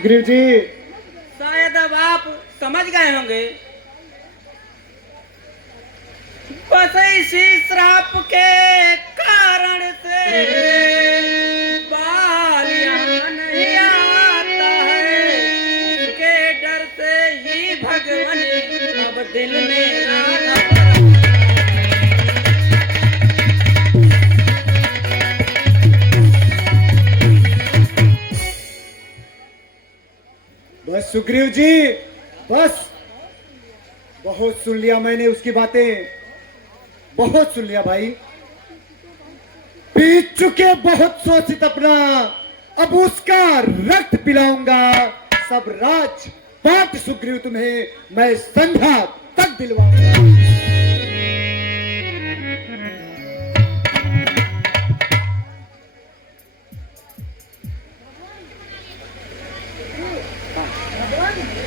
सुग्रीव जी। शायद अब आप समझ गए होंगे। बस इसी श्राप के कारण से बाल यहाँ नहीं आता है। उसके डर से ही भगवान अब दिल में आना बस सुग्रीव जी, बस बहुत सुन लिया मैंने उसकी बातें, बहुत सुन लिया भाई। पी चुके बहुत शोषित अपना, अब उसका रक्त पिलाऊंगा। सब राज पाठ सुग्रीव तुम्हें मैं संध्या तक दिलवाऊंगा।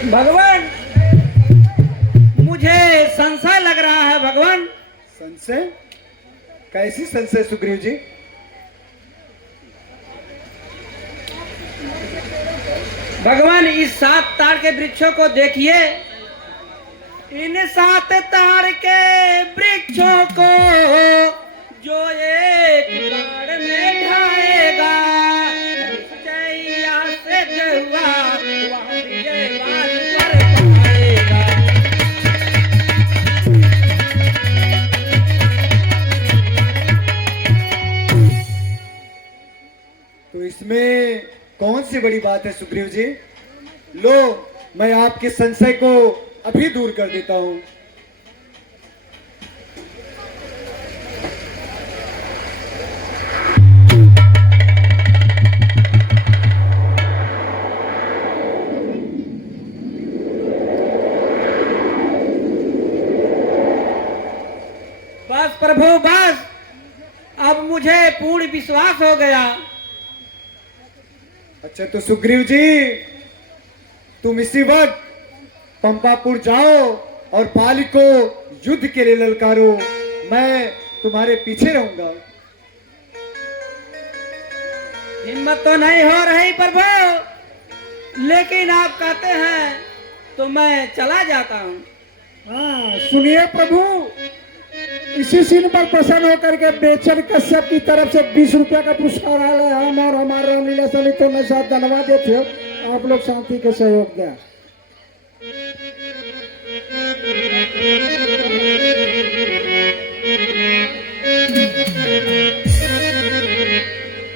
भगवान, मुझे संशय लग रहा है भगवान। संशय? कैसी संशय सुग्रीव जी? भगवान, इस 7 ताड़ के वृक्षों को देखिए। इन 7 ताड़ के वृक्षों को जो एक ताड़ में ढाएगा, निश्चय से जहुआ वह विजय बात पर पाएगा। तो इसमें कौन सी बड़ी बात है सुग्रीव जी? लो, मैं आपके संशय को अभी दूर कर देता हूं। बस प्रभु बस, अब मुझे पूर्ण विश्वास हो गया। अच्छा तो सुग्रीव जी, तुम इसी वक्त पंपापुर जाओ और बाली को युद्ध के लिए ललकारो। मैं तुम्हारे पीछे रहूंगा। हिम्मत तो नहीं हो रही प्रभु, लेकिन आप कहते हैं तो मैं चला जाता हूँ। हाँ सुनिए प्रभु, इसी सीन पर प्रसन्न होकर के बेचन कश्यप की तरफ से 20 रुपया का पुरस्कार आ रहा है। हम और हमारे रामलीला समिति में साथ धन्यवाद देते हो। आप लोग शांति के सहयोग दें।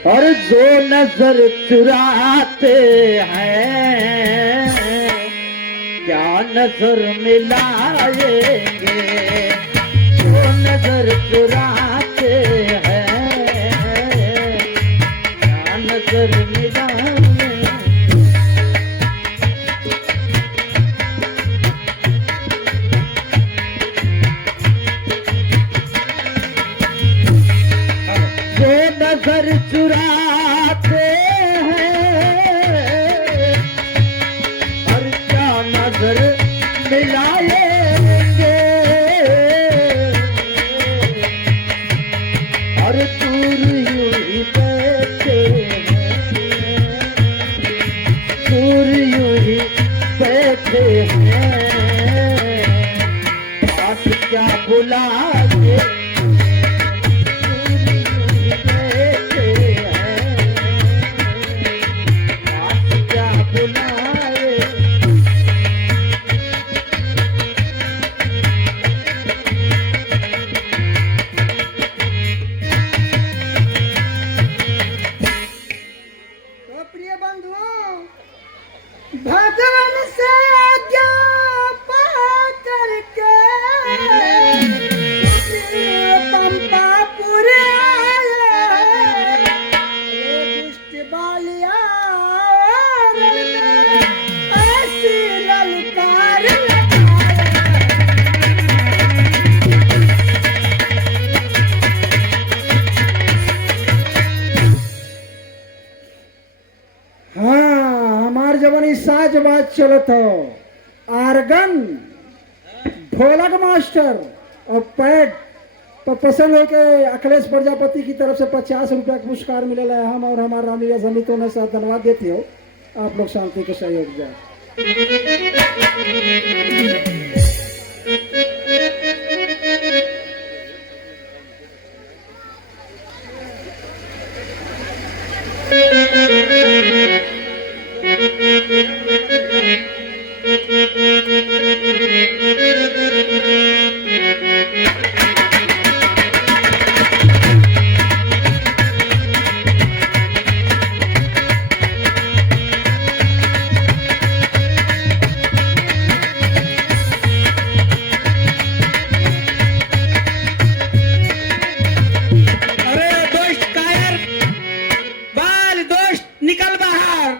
और जो नजर चुराते हैं क्या नजर मिलाएंगे, जो नजर चुराते हैं क्या नजर मिलाएंगे। जो नजर चुराते हैं और क्या नजर मिलाएंगे, और दूर यूं ही बैठे हैं, दूर यूं ही बैठे हैं, पास क्या बुलाए। तो प्रिय बंधुओं, भगवान से आज्ञा पा करके पंपापुर आए। ये दुष्ट बालिया ऐसी ललकार लगाए। हाँ, हमार जवानी साज बात चलत हो। आर्गन, ढोलक मास्टर और पैड तो पसंद है कि अखिलेश प्रजापति की तरफ से 50 रुपया का पुरस्कार मिलेला है। हम और हमारा रामलीला समिति में साथ धन्यवाद देते हो। आप लोग शांति के सहयोग जाए। अरे दोस्त कायर बाल दोस्त निकल बाहर।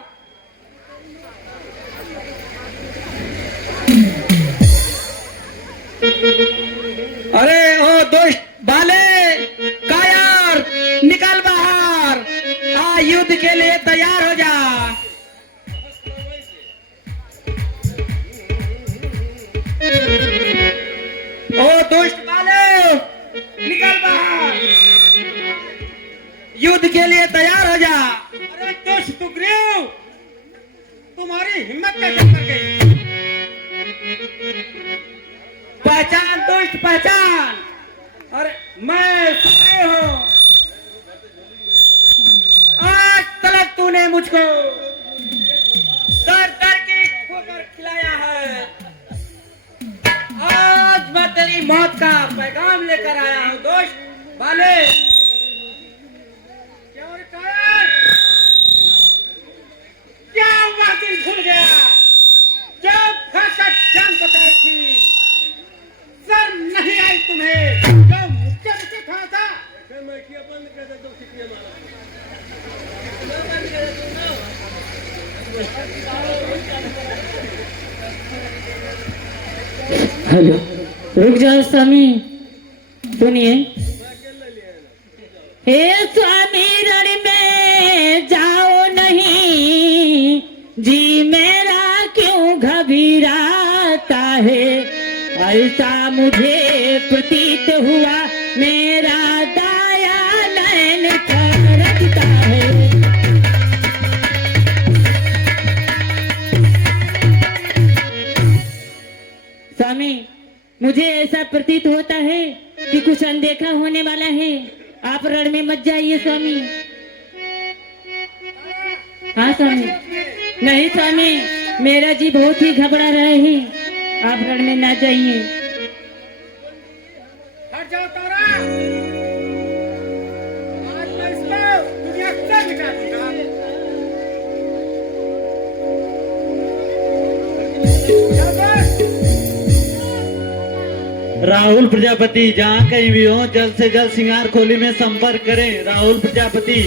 अरे ओ दोस्त बाले कायर निकल बाहर, आ युद्ध के लिए तैयार हो जा। ओ दोस्त बाले निकल बाहर, युद्ध के लिए तैयार हो जा। अरे दोस्त सुग्रीव, तुम्हारी हिम्मत कैसे कर गई? पहचान दोस्त पहचान, अरे मैं सुग्रीव हूँ। आज तक तूने मुझको दर दर की ठोकर खिलाया है, आज मैं तेरी मौत का पैगाम लेकर आया हूँ दोस्त बाले। क्या रे कायर? क्या वह दिन भूल गया जब फसट जान बताई थी? सर नहीं आई तुम्हें जो मुक्के से खा था? हेलो, रुक जाओ स्वामी, सुनिए। हे स्वामी रण में जाओ नहीं, जी मेरा क्यों घबराता है? ऐसा मुझे प्रतीत हुआ मेरा दाया नैन खरकता है। स्वामी, मुझे ऐसा प्रतीत होता है कि कुछ अनदेखा होने वाला है। आप रण में मत जाइए स्वामी। हाँ स्वामी। नहीं स्वामी, मेरा जी बहुत ही घबरा रहा है, आप रण में ना जाइए। हट जाओ तारा, आज मैं इसको दुनिया से मिटा दूंगा। राहुल प्रजापति, जहाँ कहीं भी हो जल्द से जल्द सिंगार खोली में संपर्क करें। राहुल प्रजापति।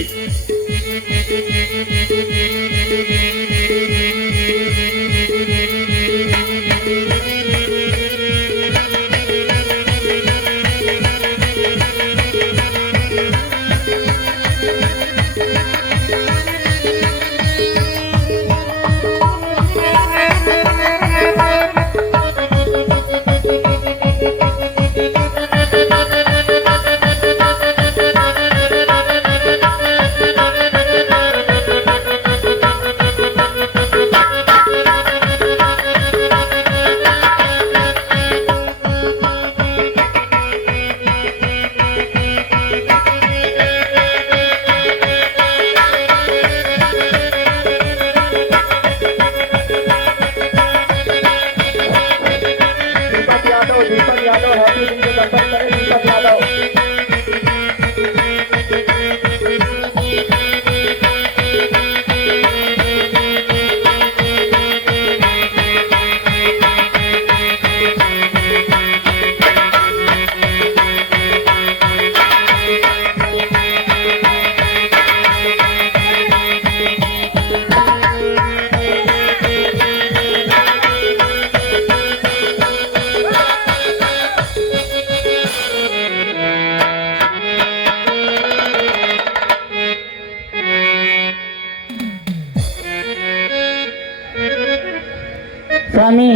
स्वामी,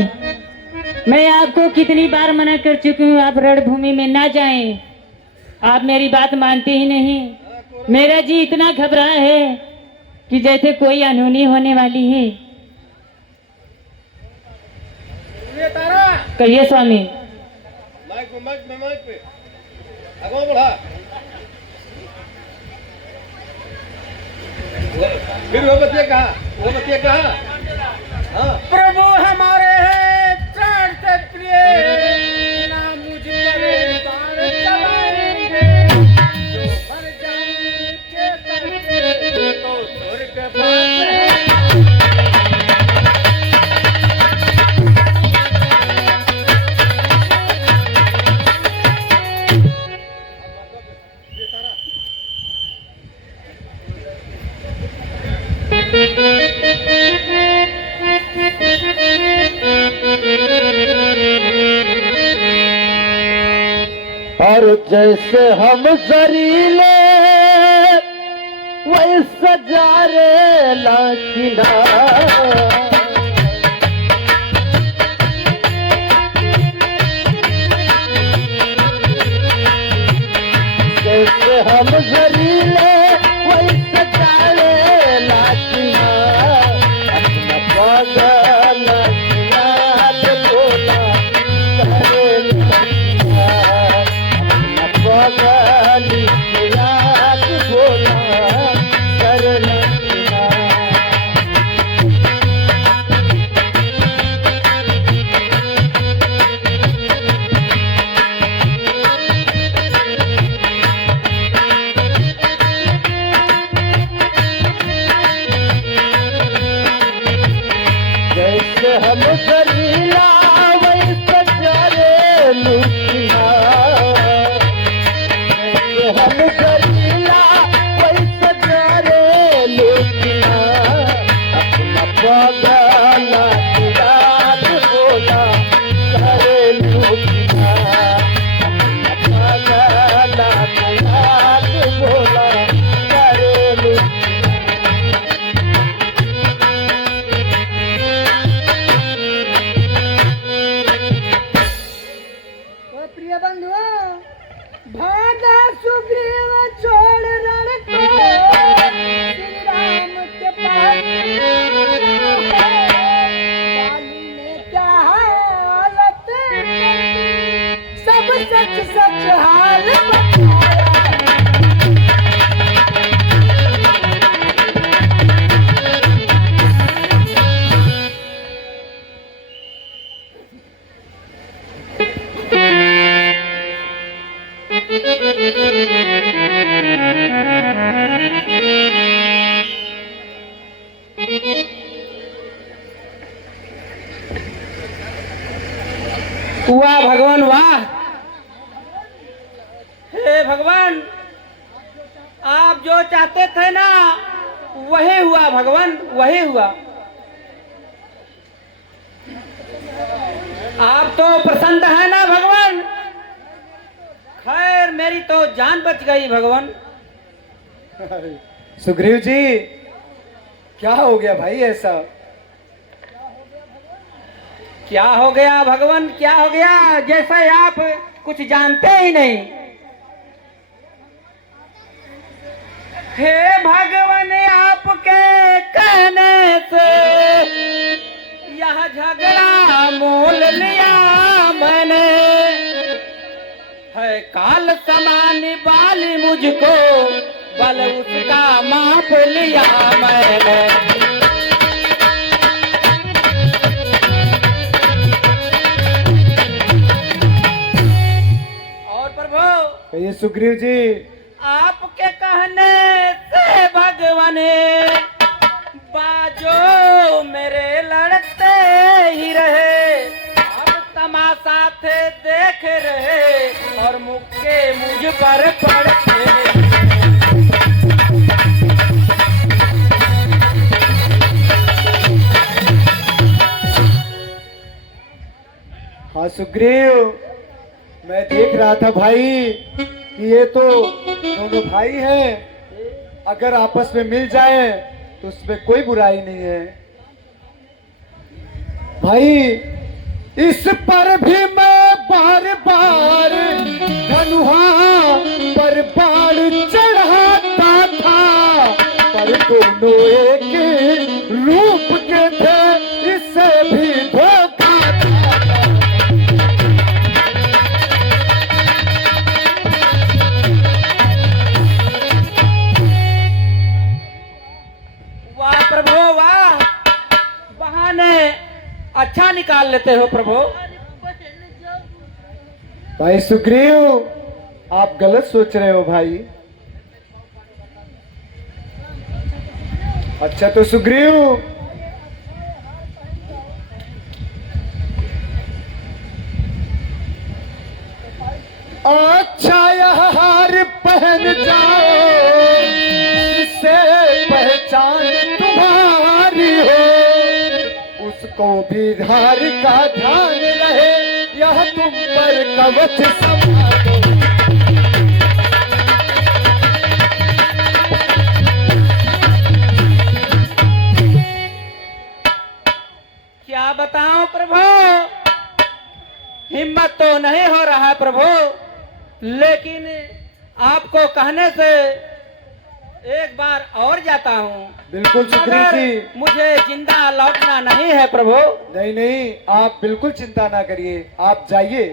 मैं आपको कितनी बार मना कर चुकी हूँ, आप रणभूमि में ना जाएं। आप मेरी बात मानते ही नहीं। मेरा जी इतना घबरा है कि जैसे कोई अनहोनी होने वाली है। ये तारा कहिए स्वामी। माइक पे आगे बढ़ा। फिर वो बतिया कहा हाँ। प्रभु हमारे हैं प्राण से प्रिय, ना मुझ पर बाण चलाएंगे, जो मर जाएंगे करके तो स्वर्ग पास है। और जैसे हम जरीले वैसे जा रे लाखिना, जैसे हम जरीले वैसे जा रे लाखिना, अपना पागल याद बोला करे लाखिना, अपना पागल याद बोला करे लाखिना। जैसे हम जरीला वैसे जारे लुटिया, जैसे हम जरीला वैसे जारे लुटिया, अपना पागल याद बोला करे लुटिया, अपना पागल याद बोला करे लुटिया। ओ प्रिय बंधु, भागा सुग्रीव छोड़ रण को, श्री राम के पास बाली ने क्या हालत कर दी, सब सच सच हाल बताया। वाह भगवान वाह। हे भगवान, आप जो चाहते थे ना वही हुआ भगवान, वही हुआ। आप तो प्रसन्न है ना भगवान। खैर मेरी तो जान बच गई भगवान। सुग्रीव जी, क्या हो गया भाई ऐसा? क्या हो गया भगवान, क्या हो गया? जैसे आप कुछ जानते ही नहीं। हे भगवान, आपके कहने से यह झगड़ा मोल लिया मैंने, है काल समान बाली मुझको, बल उसका माप लिया मैंने। कहिए सुग्रीव जी। आपके कहने से भगवान बाजो मेरे लड़ते ही रहे, अब तमाशा थे देख रहे और मुक्के मुझ पर पड़ते। हाँ सुग्रीव, मैं देख रहा था भाई कि ये तो दोनों भाई हैं, अगर आपस में मिल जाए तो उसमें कोई बुराई नहीं है। भाई इस पर भी मैं बार बार धनुहा पर बाण चढ़ाता था, पर दोनों एक रूप के थे, इससे भी धोखा था। वाह प्रभु वाह, बहाने अच्छा निकाल लेते हो प्रभु। भाई सुग्रीव, आप गलत सोच रहे हो भाई। अच्छा तो सुग्रीव, अच्छा यह हार पहन जाओ, इससे पहचान तुम्हारी हो, उसको भी हार का ध्यान रहे, यह तुम पर कवच संभालो। क्या बताऊं प्रभु, हिम्मत तो नहीं हो रहा है प्रभु, लेकिन आपको कहने से एक बार और जाता हूँ। बिल्कुल सुग्रीव अगर जी। मुझे जिंदा लौटना नहीं है प्रभु। नहीं नहीं, आप बिल्कुल चिंता ना करिए, आप जाइए।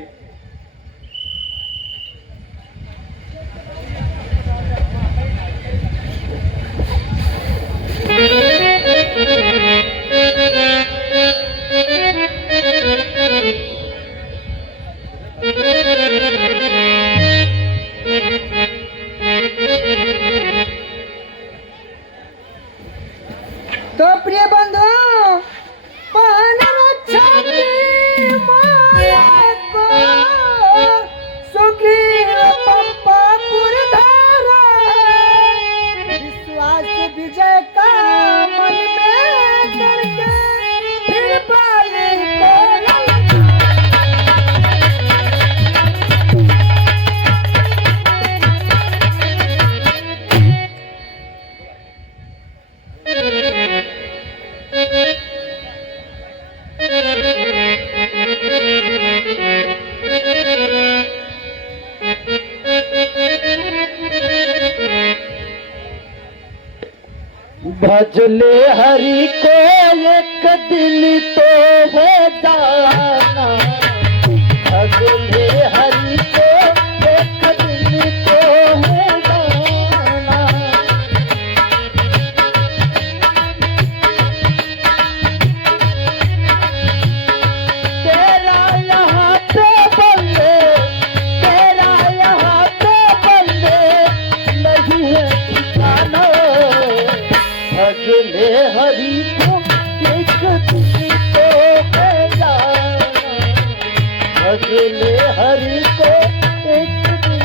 तो प्रिय बंधु, पहन रक्षा की माया को, सुग्रीव पंपापुर धारा, विश्वास विजय का मन में करके फिर बाली को भजले हरि को एक दिन तो हो जाना, भजले हरि को एक दिन तो हो जाना। तेरा यहाँ तो बंदे, तेरा यहाँ तो बंदे नहीं है ठिकाना, भजले हरि को एक दिन तो हो जाना, भजले हरि को एक दिन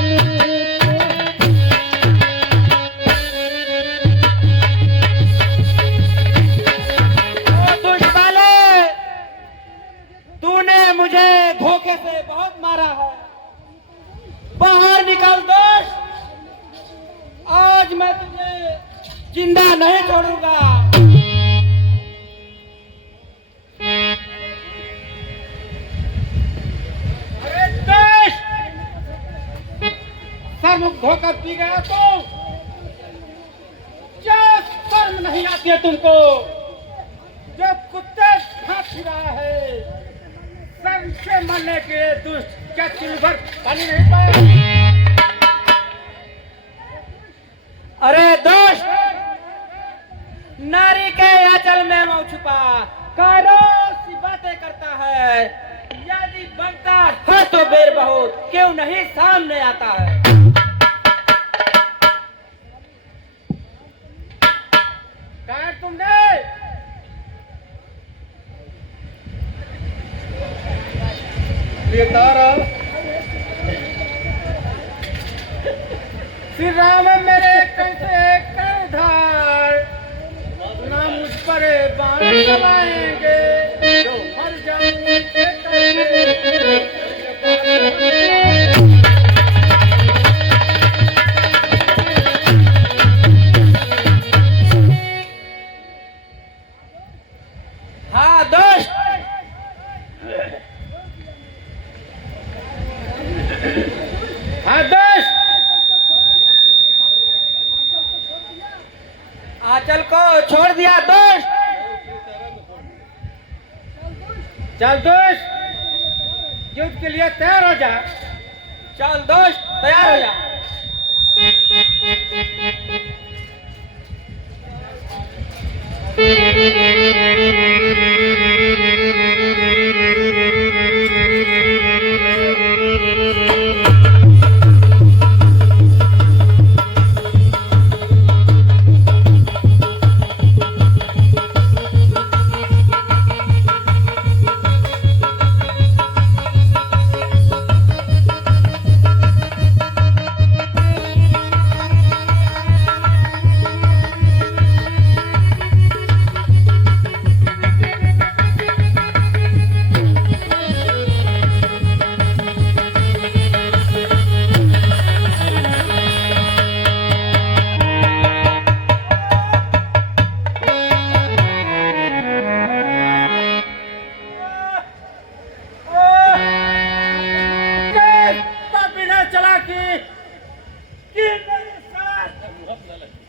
ओ दुष्ट साले, तूने मुझे धोखे से बहुत मारा है। बाहर निकल दोस्त, आज मैं तुझे जिंदा नहीं छोड़ूंगा। अरे दोस्त, सरमुख धोकर पी गया तो क्या शर्म नहीं आती है तुमको? जो कुत्ते फांसी रहा है, शर्म से मरने के लिए दुष्ट क्या चिलभर पानी नहीं पाए? अरे दोस्त, नारी के आंचल में मुंह छुपा कारो सी बातें करता है, यदि बनता है तो बेर बहुत क्यों नहीं सामने आता है? कहा तुमने ये तारा श्री राम मेरे कैसे धार, ना मुझ पर बाण चलाएंगे, जो मर जाऊंगे हाँ दोस्त, हाँ दोस्त, आंचल को छोड़ दिया दोस्त। चल दोस्त, युद्ध के लिए तैयार हो जा। चल दोस्त, तैयार हो जा।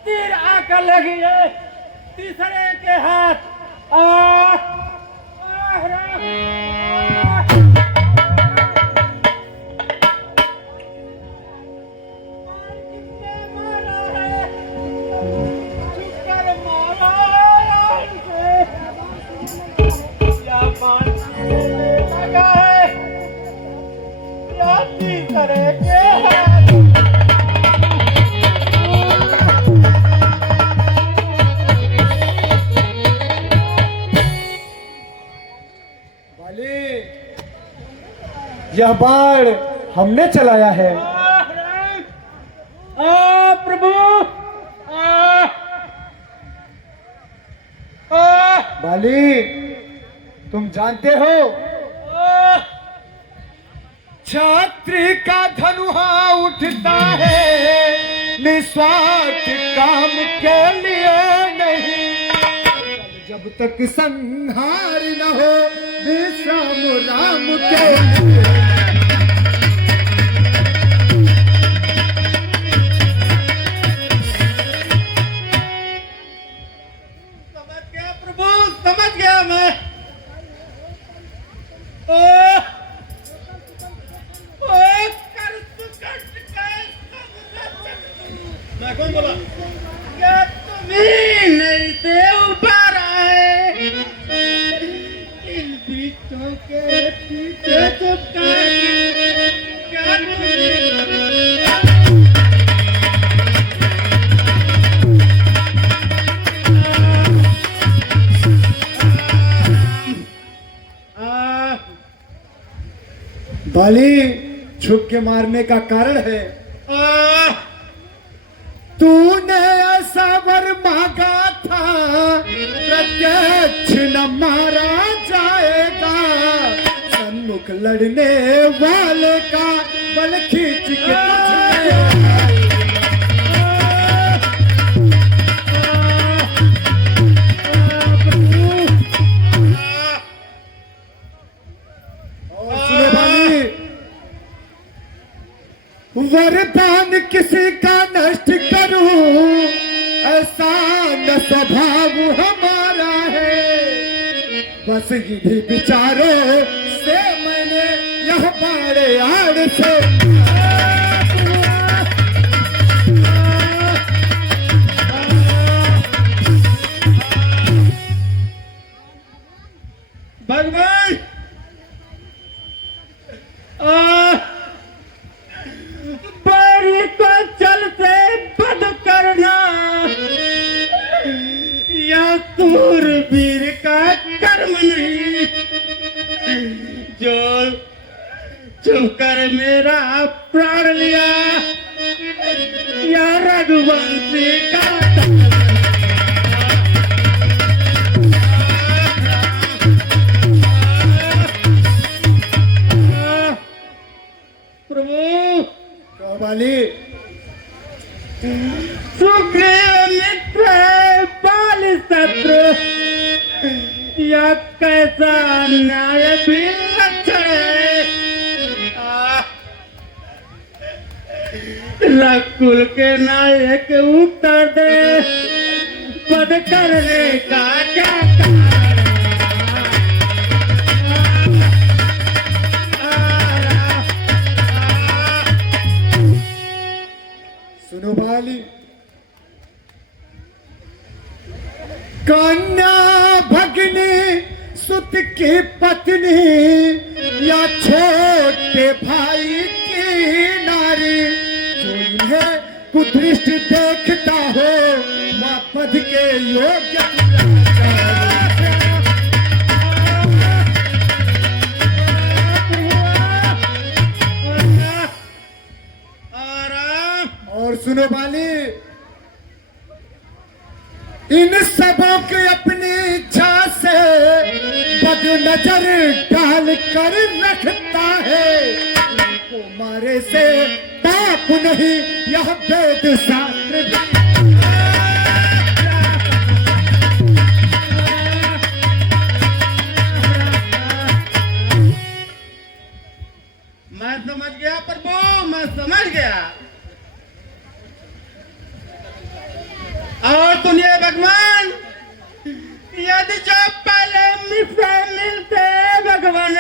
तीर आकर लगी है तीसरे के हाथ। यह बाण हमने चलाया है। प्रभु, बाली, तुम जानते हो छात्री का धनुहा उठता है निस्वार्थ काम के लिए नहीं। जब तक संहार न हो विश्राम राम के लिए। समझ गया प्रभु, समझ गया मैं। मैं कौन बोला? क्या तुम्हें नहीं देव पा रहा है? इन बीचों के पीछे चुपका क्या बाली छुप के मारने का कारण है तूने ऐसा वर मांगा था प्रत्यक्ष न मारा जाएगा। सन्मुख लड़ने वाले का बल खींच के वरदान किसी का नष्ट करूं ऐसा न स्वभाव हमारा है। बस इन्हीं विचारों से मैंने यह बाड़े आड़ से भगवान बारी को चलते बद करना या सूरवीर का कर्म नहीं। जो छुपकर मेरा प्राण लिया या रघुवंशी का बाली सुग्रीव मित्र बाल शत्रु या कैसा अन्याय भी लक्षण है। रकुल के नायक उत्तर दे पद करने का क्या कारण? सुनो बाली, कन्या भगनी सुत की पत्नी या छोटे भाई की नारी, जो इन्हें कुदृष्ट देखता हो वह पद के योग्य और सुनो बाली, इन सबों की अपनी इच्छा से बद नजर डाल कर रखता है, को मारे से पाप नहीं यह वेद शास्त्र भी। मैं समझ गया प्रभु, मैं समझ गया। और सुनिए भगवान, यदि जो पहले मुझसे मिलते भगवान,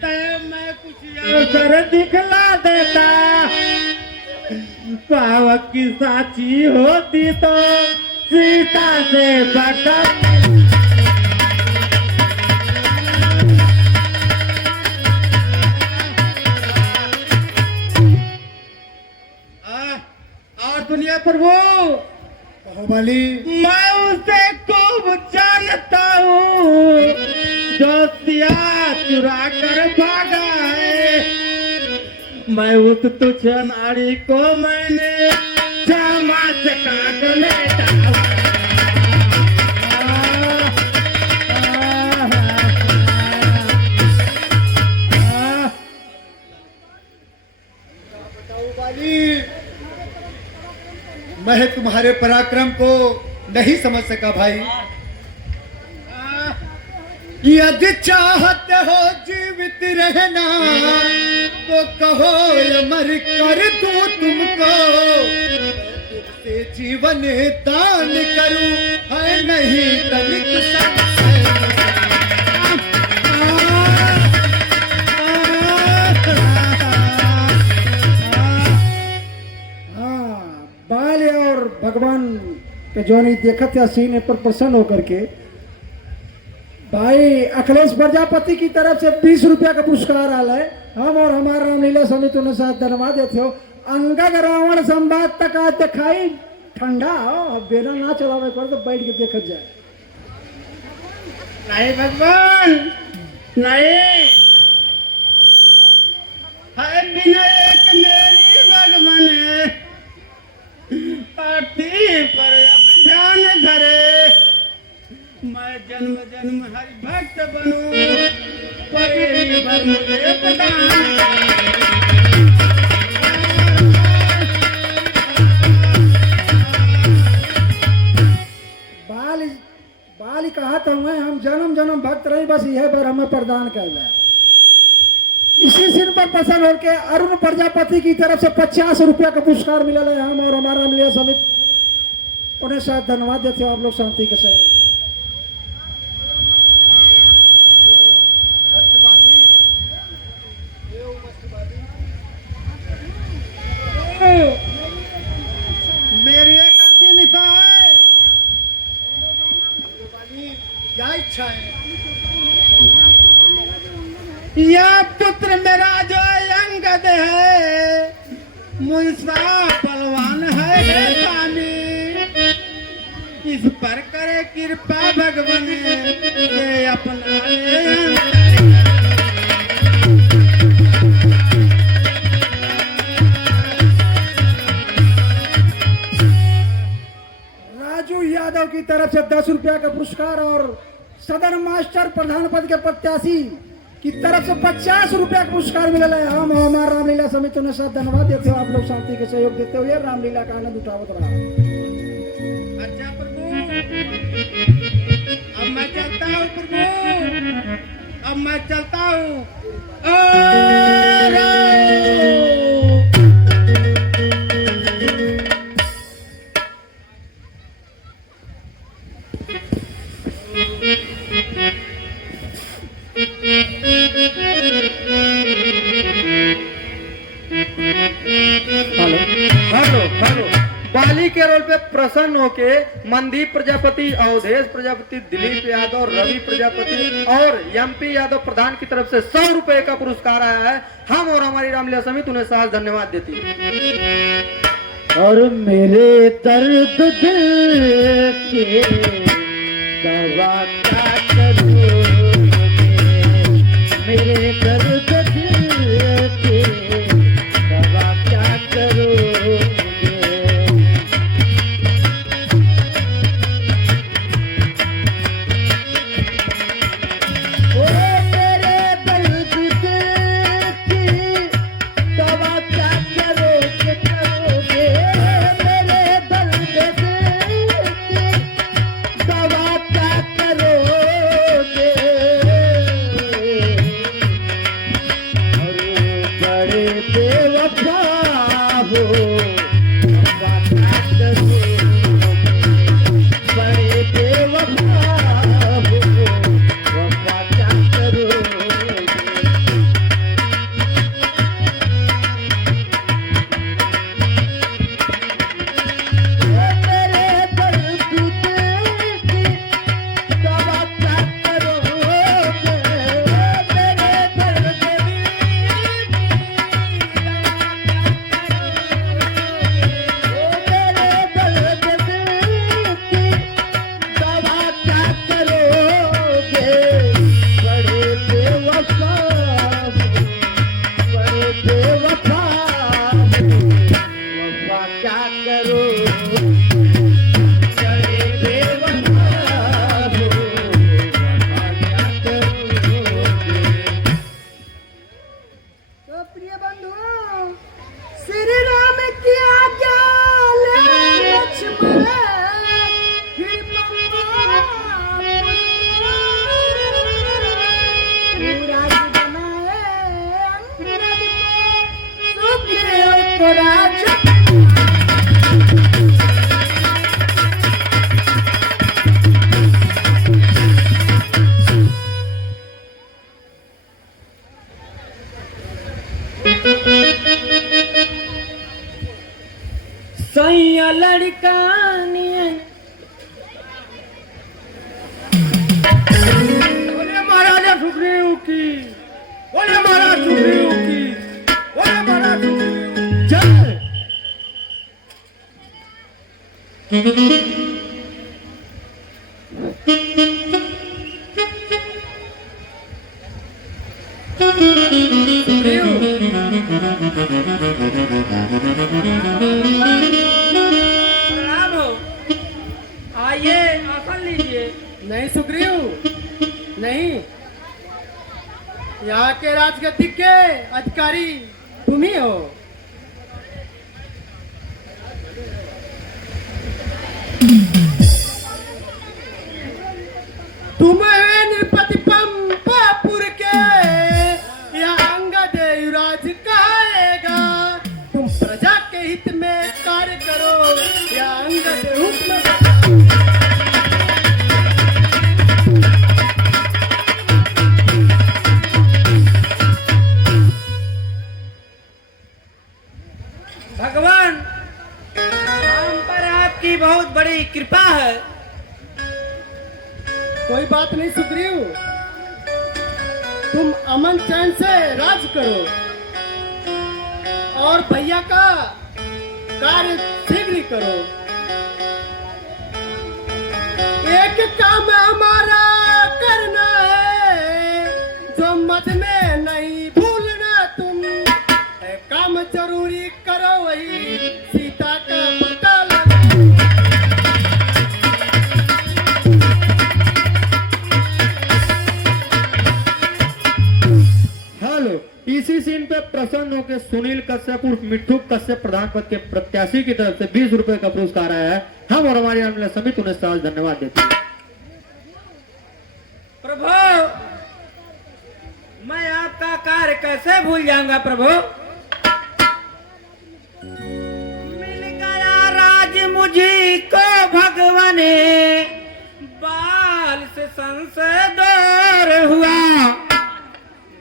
तो मैं कुछ अवसर दिखला देता। पावक की साची होती तो सीता से बकर दुनिया प्रभु, बाहुबली, मैं उसे खूब जानता हूँ जो सिया चुरा कर भागा है। मैं उस तुच्छ नारी को मैंने क्षमा से काट लेता हूँ। बाहुबली, मैं तुम्हारे पराक्रम को नहीं समझ सका भाई। यदि चाहते हो जीवित रहना तो कहो अमर कर दूं तुमको, तुझसे जीवन दान करूं है नहीं तनिक संशय। बाल और भगवान के जो नहीं देखा था सीने पर प्रसन्न होकर के भाई अखिलेश प्रजापति की तरफ से 20 रुपया का पुरस्कार आल है। हम और हमारा रामलीला समिति ने साथ धन्यवाद देते हो। अंगद रावण संवाद तक आज दिखाई ठंडा हो, बेना ना चलावे पर तो बैठ के देखा जाए। नहीं भगवान नहीं, है बिना एक मेरी भगवान पार्थी पर अब ध्यान धरे। मैं जन्म जन्म हरि भक्त बनूं, पर ये भर मुझे प्रदान। बाल कहा था मैं, हम जन्म जन्म भक्त रही, बस यह बार हमें प्रदान कर दे। इसी सीन पर प्रसन्न होकर अरुण प्रजापति की तरफ से 50 रुपया का पुरस्कार मिला है। हम और हमारा रामलीला समिति उन्हें साथ धन्यवाद देते हो। आप लोग शांति के सही। मेरी एक अंतिम इच्छा है। क्या इच्छा है? यह पुत्र मेरा जो अंगद है, मुझसा बलवान है स्वामी, इस पर करे कृपा भगवान, ये अपना राजू यादव की तरफ से 10 रुपया का पुरस्कार और सदर मास्टर प्रधान पद के प्रत्याशी की तरफ से 50 रुपया का पुरस्कार मिला है। हम हमारा रामलीला समिति ने साथ धन्यवाद देते हो। आप लोग शांति के सहयोग देते हुए रामलीला का आनंद उठावत रहा। अच्छा प्रभु, अब मैं चलता हूँ प्रभु, अब मैं चलता हूँ। हेलो बाली के रोल पे प्रसन्न होके मनदीप प्रजापति, अवधेश प्रजापति, दिलीप यादव, रवि प्रजापति और एमपी यादव प्रधान की तरफ से 100 रुपए का पुरस्कार आया है। हम और हमारी रामलीला समिति उन्हें साथ धन्यवाद देती है। और मेरे दर्द दिल के दवा क्या करोगे, मेरे दर्द दिल के दवा क्या करोगे। ओ मेरे दर्द दिल की दवा क्या करोगे करोगे, मेरे दर्द दिल की दवा क्या करोगे। अरे बड़े बेवफा हो, वफा क्या करोगे, बड़े बेवफा हो, वफा क्या करोगे। मेरे दर्द दिल की दवा क्या करोगे, मेरे दर्द दिल की दवा क्या करोगे। बड़े बेवफा हो, बड़े बेवफा हो, वफा क्या करोगे, बड़े बेवफा हो, वफा क्या करोगे। तो प्रिय बंधु, श्री राम की आज्ञा ले लक्ष्मण, फिर राज बनाए अंगद को, सुग्रीव को राज। सैया लड़का नियन बोले महाराजा सुग्रीव की, बोले महाराज सुग्रीव की, बोले महाराज सुग्रीव। जय प्रणाम हो, आइए आसन लीजिए। नहीं सुग्रीव, नहीं, यहाँ के राजगद्दी के अधिकारी तुम ही हो। तुम्हें नृपति पंपापुर के यह अंगद युवराज कहेगा, तुम प्रजा के हित में कार्य करो, यह अंगद हुक्म भगवान, हम पर आपकी बहुत बड़ी कृपा है। कोई बात नहीं सुग्रीव, तुम अमन चैन से राज करो और भैया का कार्य शीघ्र करो। एक काम हमारा करना है, जो मत में नहीं भूलना तुम, काम जरूरी करो वही सीता का पता लगे। हेलो, इसी सीन पे प्रसन्न होकर सुनील कश्यप उर्फ मिट्ठू कश्यप प्रधान पद के प्रत्याशी की तरफ से 20 रुपए का पुरस्कार आया है। हम और हमारी रामलीला समिति उन्हें साथ धन्यवाद देते हैं। प्रभु, मैं आपका कार्य कैसे भूल जाऊंगा प्रभु। मिल गया राज मुझी को भगवान, बाल से संशय दूर हुआ,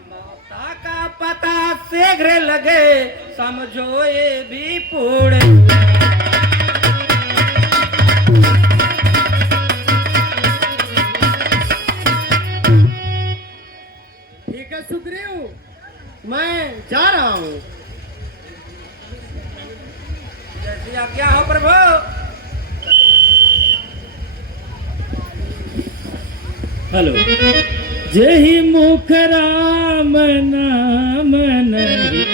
माता का पता शीघ्र लगे, समझो ये भी पूर्ण। ठीक है सुग्रीव, मैं जा रहा हूँ। जैसी आज्ञा हो प्रभु। हेलो। जही मुख राम नाम नहीं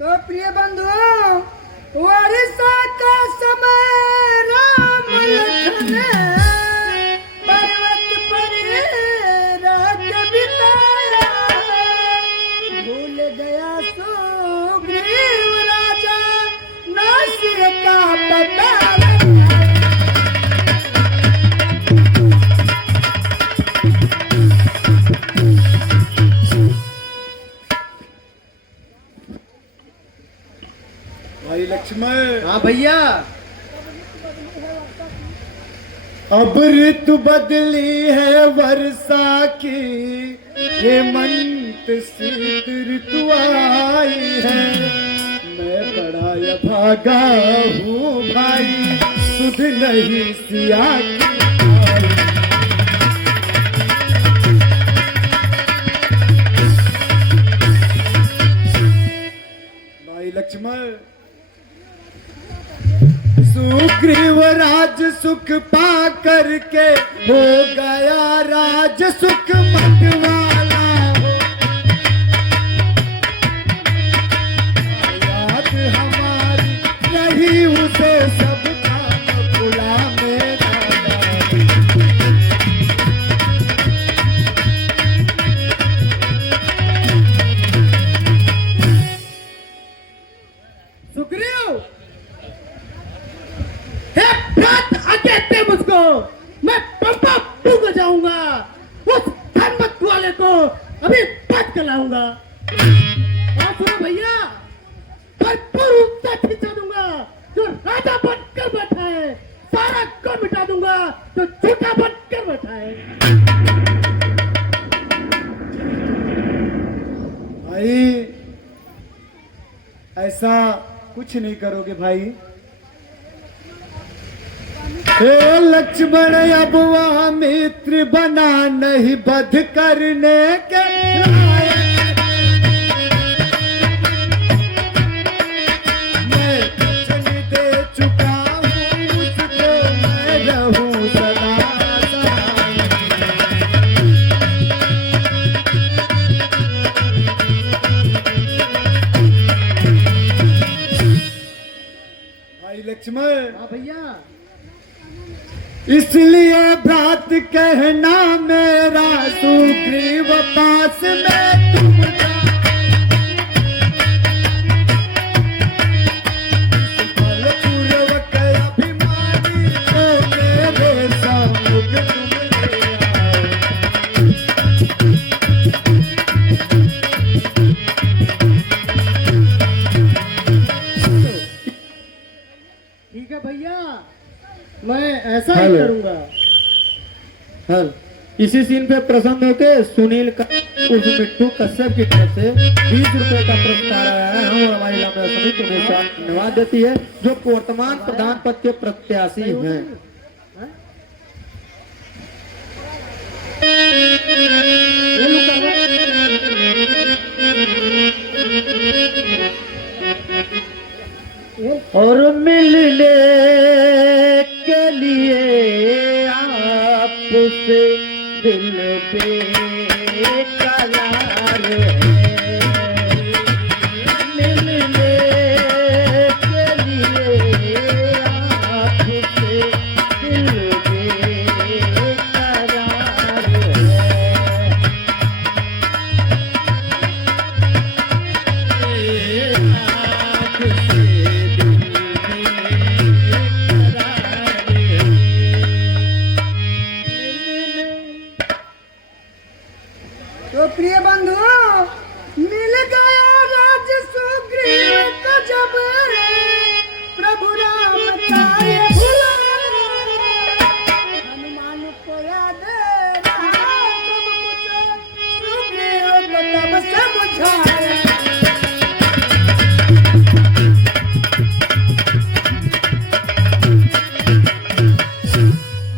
तो प्रिय बंधु, वर्षा का समय राम लखन पर्वत पर रात बिताया, भूल गया सुग्रीव राजा नासिर का पता लगाया। भाई लक्ष्मण। हाँ भैया। अब ऋतु बदली है वर्षा की, हेमंत शीत ऋतु आई है। मैं बड़ा भागा हूँ भाई, सुध नहीं सिया की आई। भाई लक्ष्मण, सुग्रीव राज सुख पा करके हो गया राज सुख मतवाला हो। याद हमारी नहीं उसे सब काम खुला में डाला। सुग्रीव, कहते मुझको, मैं पंपा डूब जाऊंगा, उस धनमत वाले को अभी बात कराऊंगा। और सुनो भैया, भरपूर रूप से खिंचा दूंगा जो राजा बनकर बैठा है, सारा को मिटा दूंगा जो झूठा बनकर बैठा है। भाई ऐसा कुछ नहीं करोगे भाई। हे लक्ष्मण, अब वह मित्र बना नहीं बध करने के लायक। मैं वचन दे चुका हूँ उसको, मैं रहूं सदा सहाय। भाई लक्ष्मण। हाँ भैया। इसलिए भ्रात कहना मेरा, सुग्रीव पास में तुम बलपूर्वक अभिमानी को मेरे सम्मुख तुम ले आओ। ठीक है भैया, मैं ऐसा ही करूंगा। हल इसी सीन पे प्रसन्न होकर सुनील का उर्फ मिट्टू कश्यप की तरफ से 20 रुपए का पुरस्कार आया है। हम और हमारी लाभ समिति उन्हें धन्यवाद देती है, जो वर्तमान प्रधान पद के प्रत्याशी हैं। और मिलने के लिए आपसे दिल पे करार है। आपसे दिल में करार है। तो प्रिय बंधु, मिल गया राज सुग्रीव को जब प्रभु राम का ये भुला, हनुमान को याद रहा सब कुछ, सुग्रीव को तब समझाया।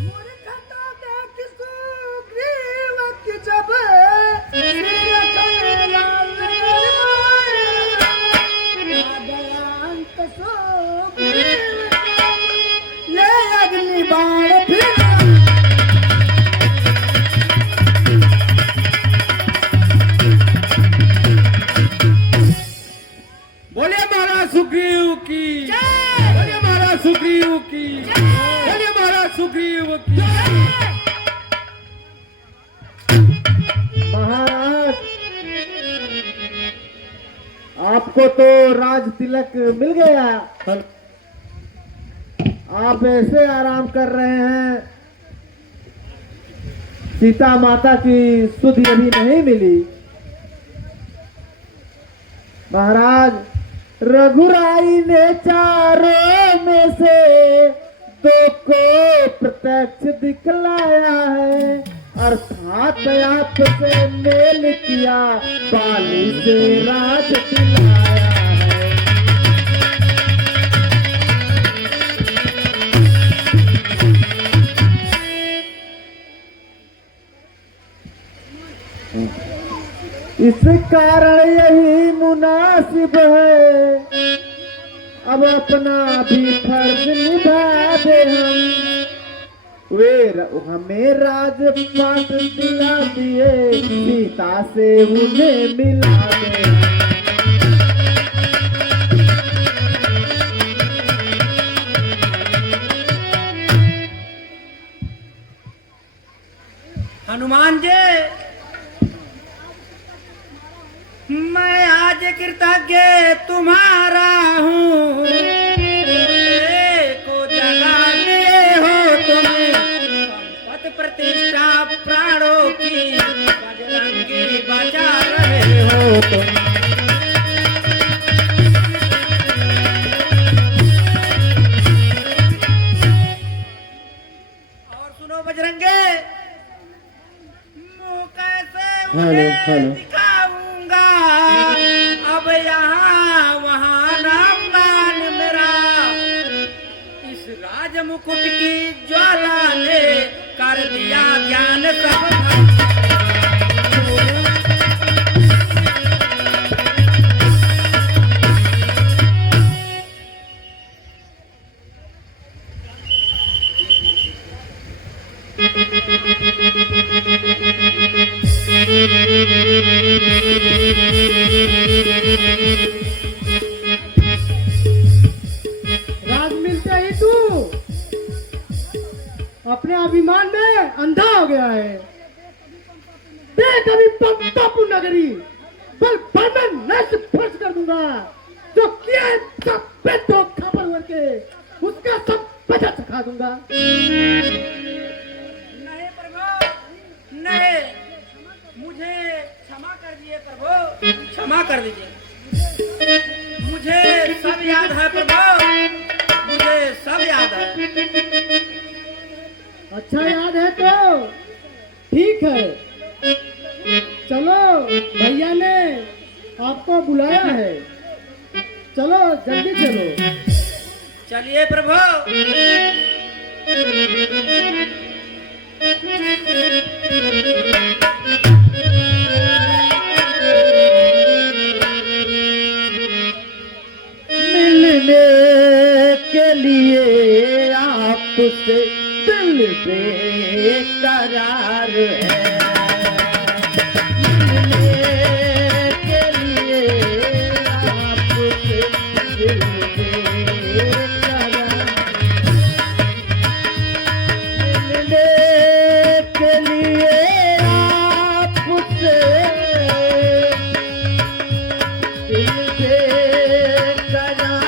मूर्खता देख सुग्रीव की जब ले अग्नि बाण फिर बोलिए महाराज सुग्रीव की, बोलिए महाराज सुग्रीव की, बोलिए महाराज सुग्रीव की। महाराज, आपको तो राज तिलक मिल गया, आप ऐसे आराम कर रहे हैं, सीता माता की सुधि अभी नहीं मिली। महाराज, रघुराई ने चारों में से दो को प्रत्यक्ष दिखलाया है, अर्थात आपसे मेल किया, बाली से राज दिलाया है। इस कारण यही मुनासिब है, अब अपना भी फर्ज निभा दे हम। वे हमें राजपाट दिला दिए, सीता से उन्हें मिला दे। हनुमान जी, मैं आज कृतज्ञ तुम्हारा हूँ, को जगा लिए हो तुम, संपत्ति प्रतिष्ठा प्राणों की बजरंगी बचा रहे हो तुम। और सुनो बजरंगे, मुँह कैसे उन्हें दिखाऊंगा, अब यहाँ वहाँ नामदान मेरा, इस राज मुकुट की ज्वाला ने कर दिया ज्ञान सब। राज मिलते ही तू अपने अभिमान में अंधा हो गया है। देख अभी पंपापुर नगरी पर बर्मन नष्ट फर्श कर दूंगा, जो किया है सब पे तो खबर करके उसका सब बचा सिखा दूंगा। नहीं प्रभु, नहीं, मुझे क्षमा कर दिए प्रभु, क्षमा कर दीजिए। मुझे सब याद है प्रभु, मुझे सब याद है। अच्छा याद है तो ठीक है, चलो भैया ने आपको बुलाया है, चलो जल्दी चलो। चलिए प्रभु। मिलने के लिए आपसे दिल बेकरार है, मिलने के लिए आपसे दिल बेकरार, मिलने के लिए आपसे दिल बेकरार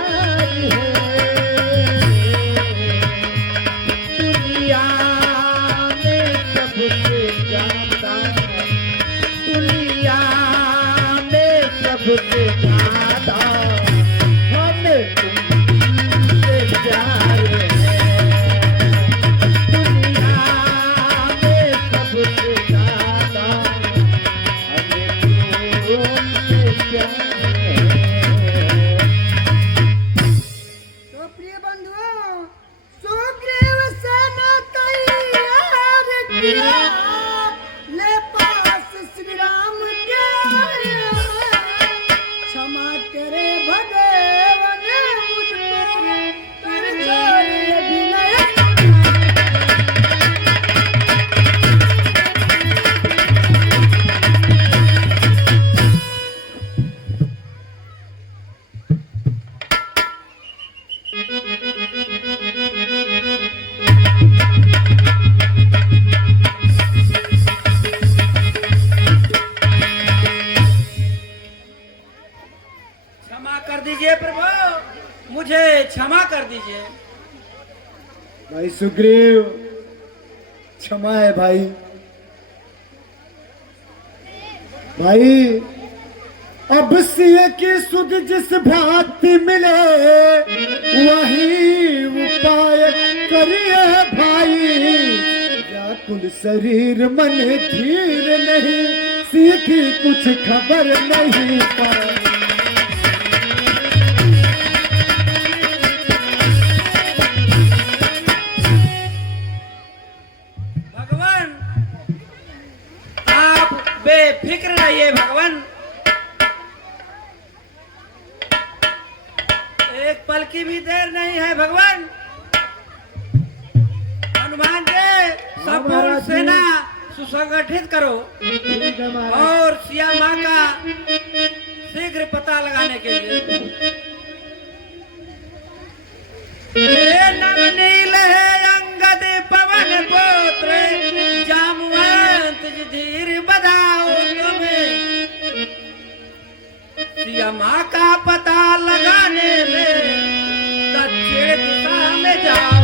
मुझे क्षमा कर दीजिए। भाई सुग्रीव, क्षमा है भाई। भाई अब सिए की सुध जिस भांति मिले वही उपाय करिए भाई। व्याकुल शरीर मन धीर नहीं, सिए की कुछ खबर नहीं पाई। भगवान आप बेफिक्र रहिए। भगवान एक पल की भी देर नहीं है। भगवान हनुमान जी संपूर्ण सेना सुसंगठित करो और सिया माँ का शीघ्र पता लगाने के लिए। हे नवनील है अंगद पवन पुत्र, जामवंत धीर बधाओ तुम्हें। सिया माँ का पता लगाने में दक्षिण दिशा में जाओ।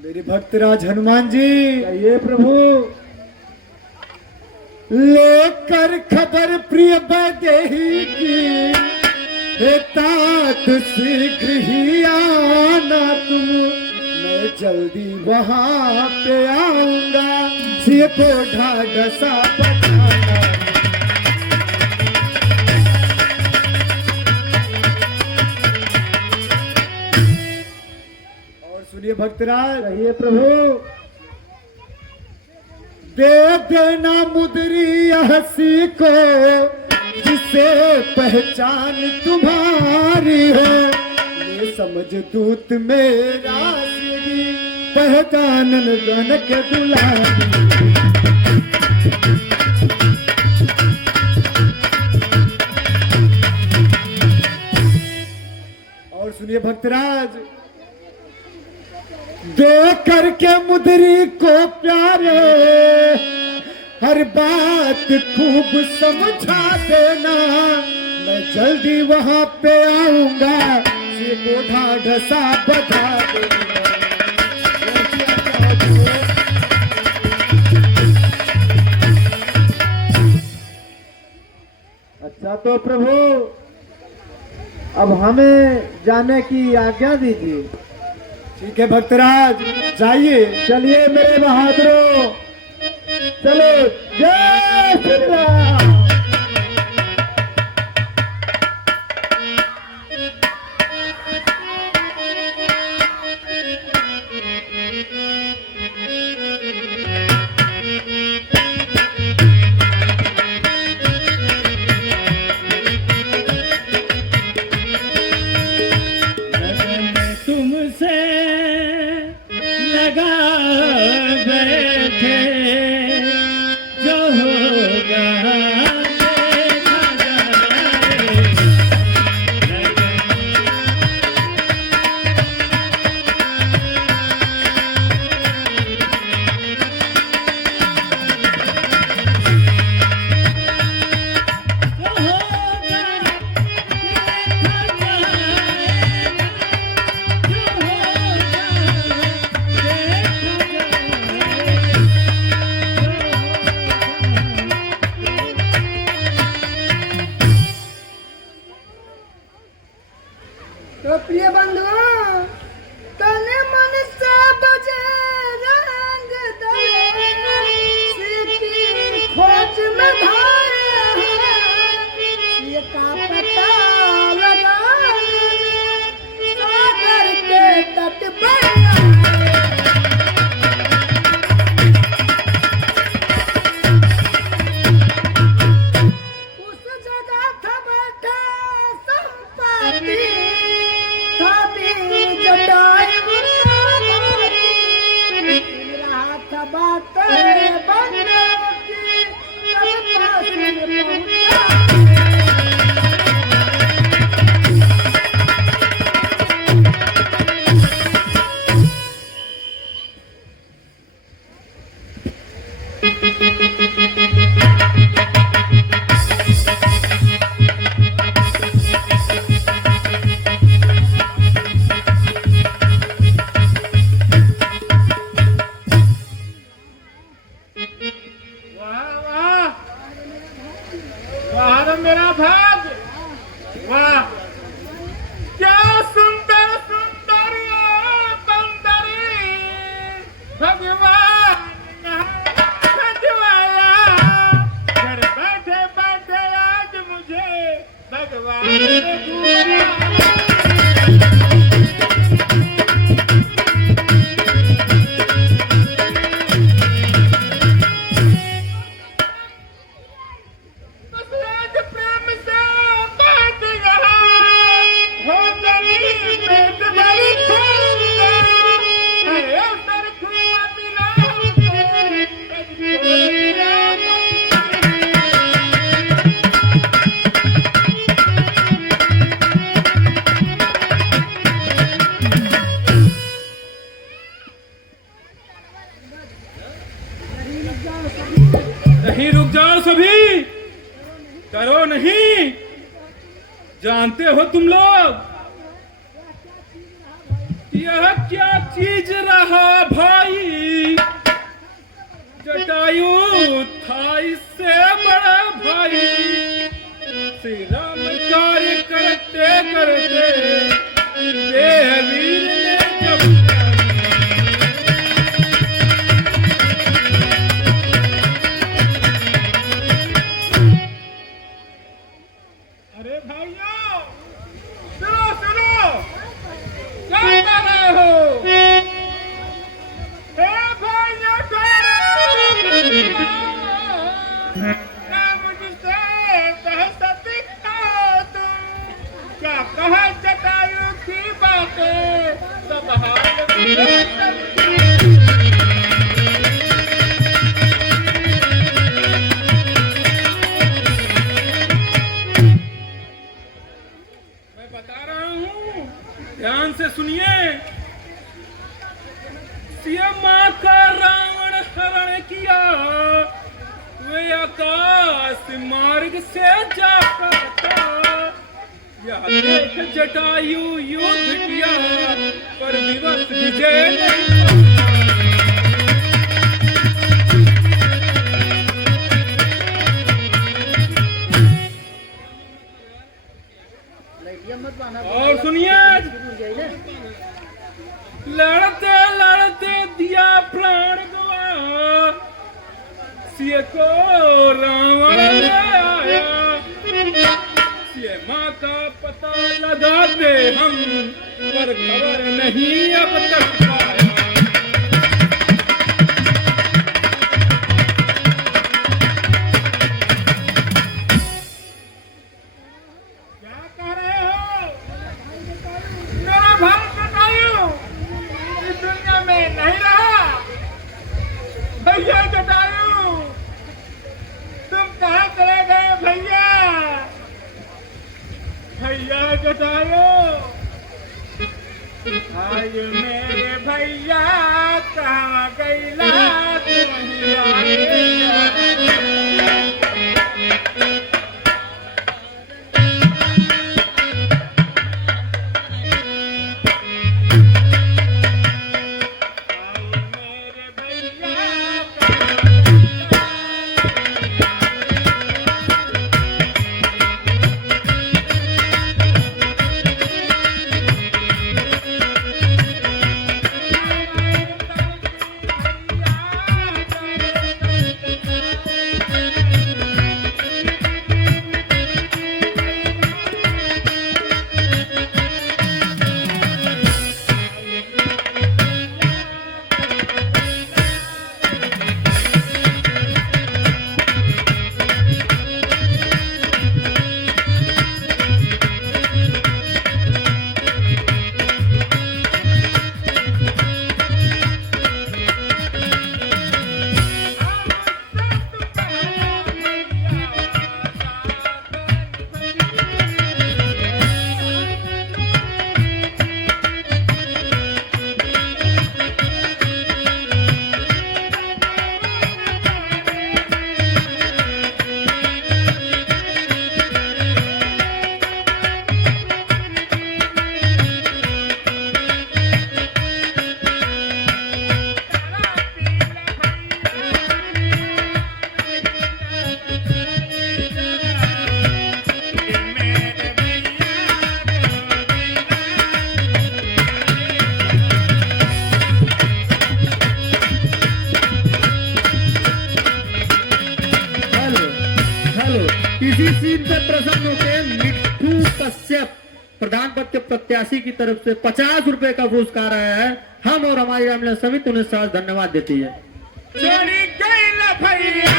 मेरे भक्तराज हनुमान जी, ये प्रभु लेकर खबर प्रिय वैदेही की, हे तात शीघ्र ही आना तुम, मैं जल्दी वहां पे आऊंगा। सिए को ढाढ़सा बताना। और सुनिए भक्तराज, ये प्रभु दे देना मुद्री हंसी को, जिसे पहचान तुम्हारी हो। ये समझ दूत मेरा श्री, पहचानन गनक दुलारी। और सुनिए भक्तराज, दे करके मुद्री को प्यारे, हर बात खूब समझा देना। मैं जल्दी वहां पे आऊंगा, ये को ढाढ़सा बता देना। अच्छा तो प्रभु अब हमें जाने की आज्ञा दीजिए। ठीक है भक्तराज, जाइए। चलिए मेरे बहादुरों, चलो। जय श्री राम। तुमसे लगा बैठे, जो होगा देखा जाए। जो होगा देखा जाएगा, जो तो प्रिय बंधु, तने मन से बजे रंग दे, सीती खोज में धारे हैं। ये का पता लगाने में सागर के तट पर उस जगह था बैठा संपाती, मेरा भाग। वाह, क्या सुंदर सुंदर बंदरी भगवान सजवाया। घर बैठे बैठे आज मुझे भगवान ने बुलाया। नहीं, रुक जाओ सभी, करो नहीं। जानते हो तुम लोग यह क्या चीज रहा भाई? जटायु था इससे बड़ा भाई। श्री राम कार्य करते करते देववीर ने जब अरे भाइयों, सुनो सुनो, क्या कर रहे हो? हे भाइयों, क्या मुझसे कह सकते हो तुम? क्या कहा जटायु की बातें सब हाल में। बता रहा हूँ, ध्यान से सुनिए। सीमा का रावण हरण किया, वे आकाश मार्ग से जाता था। यह देख जटायु युद्ध किया, पर विवश विजय नहीं पाया। और सुनिए, लड़ते लड़ते दिया प्राण गवा, सिय को रावण ले आया। सिय माँ का पता लगाते हम, पर खबर नहीं अब तक पाया। भैया जटायु, तुम कहाँ चले गए भैया? भैया जटायु, आज मेरे भैया कहाँ गईला? इसी सीट पे प्रसन्न होकर मिट्ठू कश्यप प्रधान पद के प्रत्याशी की तरफ से 50 रुपए का पुरस्कार आया है। हम और हमारी रामलीला समिति उन्हें साथ धन्यवाद देती है। चली गई ला भैया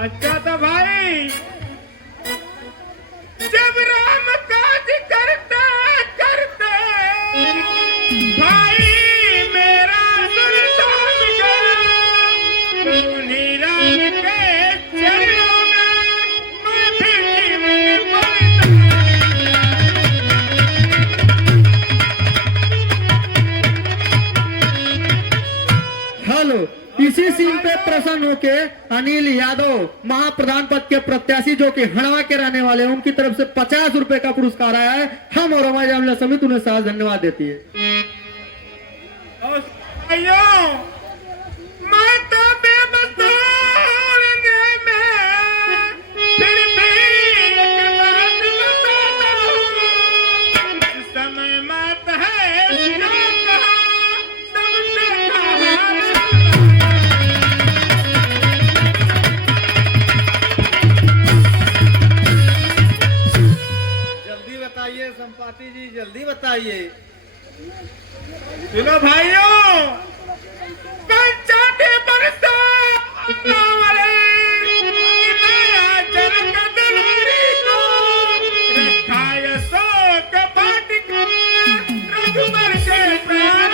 अच्छा तो भाई जब राम काज करते करते भाई मेरा सुल्तान गया उन्हीं राम के चरणों में मैं फिर जीवन हेलो, इसी सीन पे प्रसन्न होके अनिल यादव महाप्रधान पद के प्रत्याशी जो कि हड़वा के रहने वाले हैं उनकी तरफ से 50 रुपए का पुरस्कार आया है। हम और हमारी रामलीला समिति उन्हें साथ धन्यवाद देती है। अयो मैं तो बेबस होने में फिर भी एक बात बताता हूँ समय मत है जो कहा सबसे कहा जल्दी बताइए संपाति जी, जल्दी बताइए। सुनो भाइयों पंचायती बरसा वाले नया जनक दलोरी को रखा है शोक बाट को रघुवर के प्राण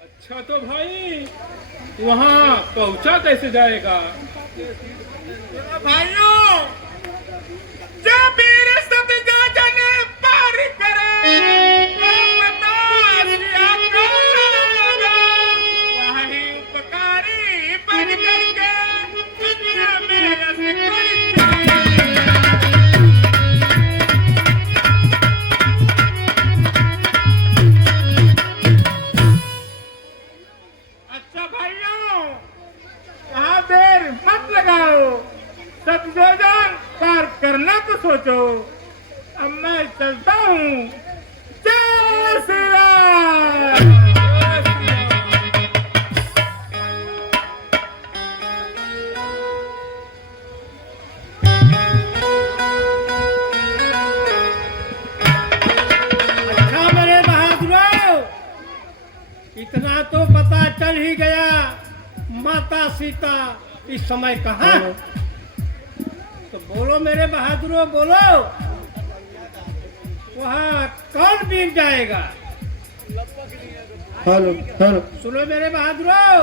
अच्छा तो भाई वहाँ पहुँचा कैसे जाएगा? भाइयों जब वीर सब गाजन पार करे वही उपकारी बन करके दुनिया में रस अच्छा भाइयों वहाँ देर मत लगाओ, सब जोजन पार करना तो सोचो। अब मैं चलता हूँ। जय श्री राम। अच्छा मेरे बहादुरों, इतना तो पता चल ही गया माता सीता इस समय कहाँ है? तो बोलो मेरे बहादुरों बोलो, वहाँ कौन बीत जाएगा? हेलो हेलो, सुनो मेरे बहादुरों,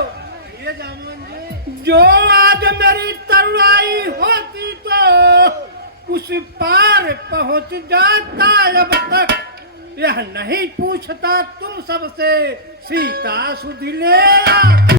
ये जामुन जी, जो आज मेरी तरुणाई होती तो उस पार पहुँच जाता। अब तक यह नहीं पूछता तुम सबसे सीता सुधी ले